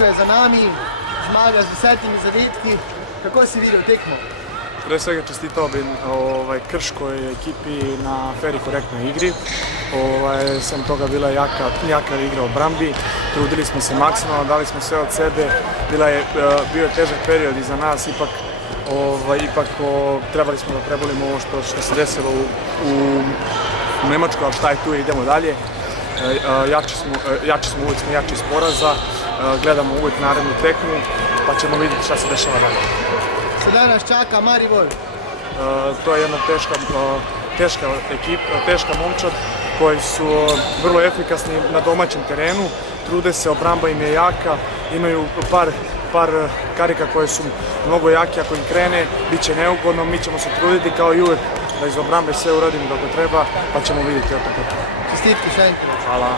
Krško je za nami, zmaga z 10 zadetki. Kako si videl tekmo? Pre svega čestitao bi Krškoj ekipi na fer i korektnoj igri. Sem toga bila jaka igra u brambi. Trudili smo se maksimalno, dali smo sve od sebe. Bio je težak period iza nas, ipak trebali smo da prebolimo ovo što se desilo u Nemačkoj, ali šta je tu, idemo dalje. Jači smo, uvijek smo jači iz poraza, gledamo uvijek narednu tekmu, pa ćemo vidjeti šta se dešava dalje. Sada nas čaka Maribor. To je jedna teška ekipa, teška momčad koji su vrlo efikasni na domaćem terenu, trude se, obramba im je jaka, imaju par karika koje su mnogo jake, ako im krene, bit će neugodno, mi ćemo se truditi kao i uvijek da iz obrambe sve uradimo kako treba, pa ćemo vidjeti od toga. Čestitke, šajnke. Hvala.